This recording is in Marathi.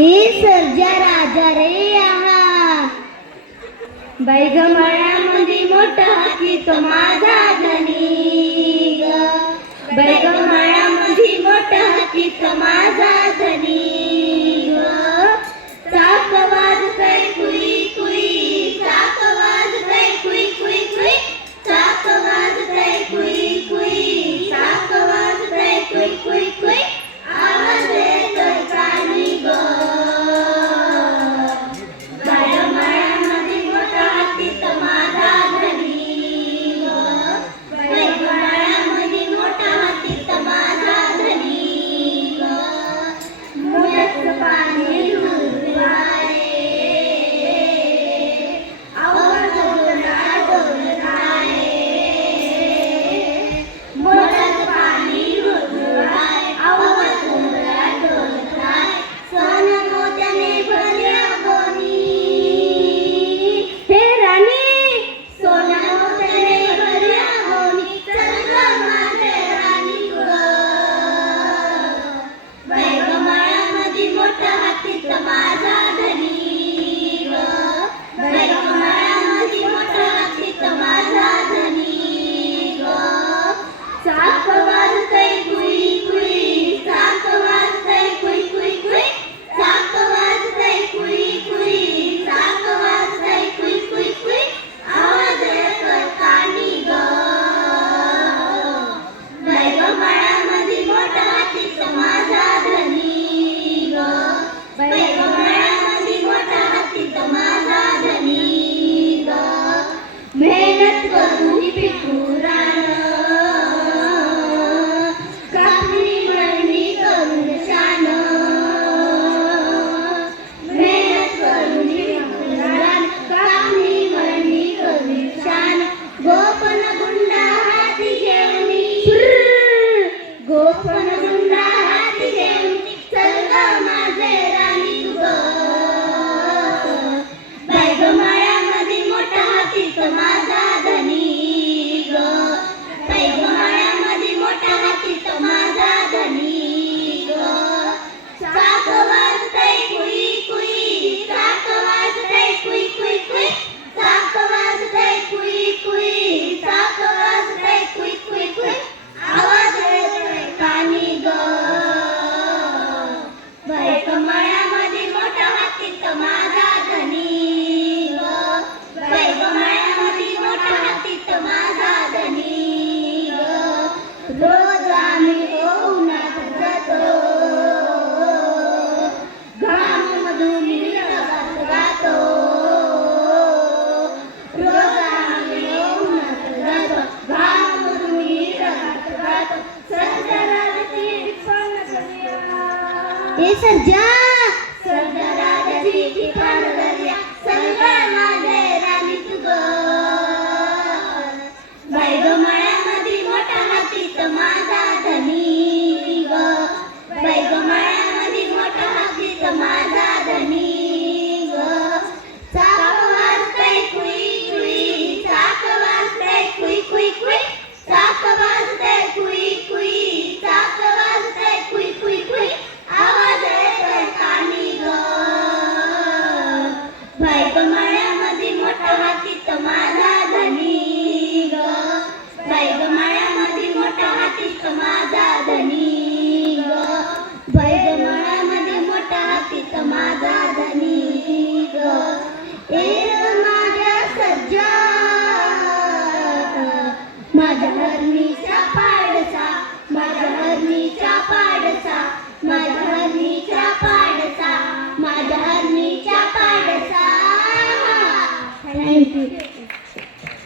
ए सर्जा राजा रे आहा बाई ग मळ्यामध्ये मोठा हाती तो माझा धनी ग बाई ग मळ्यामध्ये मोठा हाती तो माझा धनी ग चाक वाजतय कुई कुई चाक वाजतय कुई कुई कुई चाक वाजतय कुई कुई चाक वाजतय कुई कुई कुई आवाज येतोय कानी ग मेहनत करून पिकुरान कापणी मळणी करून शान मेहनत करून पिकुरान कापणी मळणी करून शान गोपन गुंडा हाती घेऊन गोपन गुंडा हाती घेऊन चल ग माझे राणी तू ग बाई ग मळ्यामध्ये मोठा हाती तो माझा धनी ग बाई ग मळ्यामध्ये मोठा हाती तो माझा धनी ग चाक वाजतय कुई कुई चाक वाजतय कुई कुई कुई चाक वाजतय कुई कुई चाक वाजतय कुई कुई कुई आवाज येतोय कानी ग बाई ग मळ्यामध्ये मोठा हाती तो माझा धनी ग बाई ग मळ्यामध्ये मोठा हाती तो माझा धनी ग रोज आम्ही उन्हात जातो घामामधून रगात गातो रोज आम्ही उन्हात जातो घामामधून रगात गातो सर्जराची ए सर्जा सर्जराची ठिकाण दर्या संगळ माझे राणी तू ग बाई ग मळ्यामध्ये मोठा हाती तो माझा धनी ग बाई ग मळ्यामध्ये मोठा हाती तो माझा धनी ग चाक वाजतय कुई कुई चाक वाजतय कुई कुई कुई चाक वाजतय कुई कुई चाक वाजतय कुई कुई कुई आवाज येतोय कानी ग बाई ग मळ्यामध्ये मोठा हाती तो माझा धनी ग बाई ग मळ्यामध्ये मोठा हाती तो माझा धनी ग बाई ग मळ्यामध्ये मोठा हाती तो माझा धनी ग ए माझ्या सर्जा माझ्या हरणीचा पाडसा माझ्या हरणीचा पाडसा माझ्या हरणीचा पाडसा माझ्या हरणीचा पाडसा थँक्यू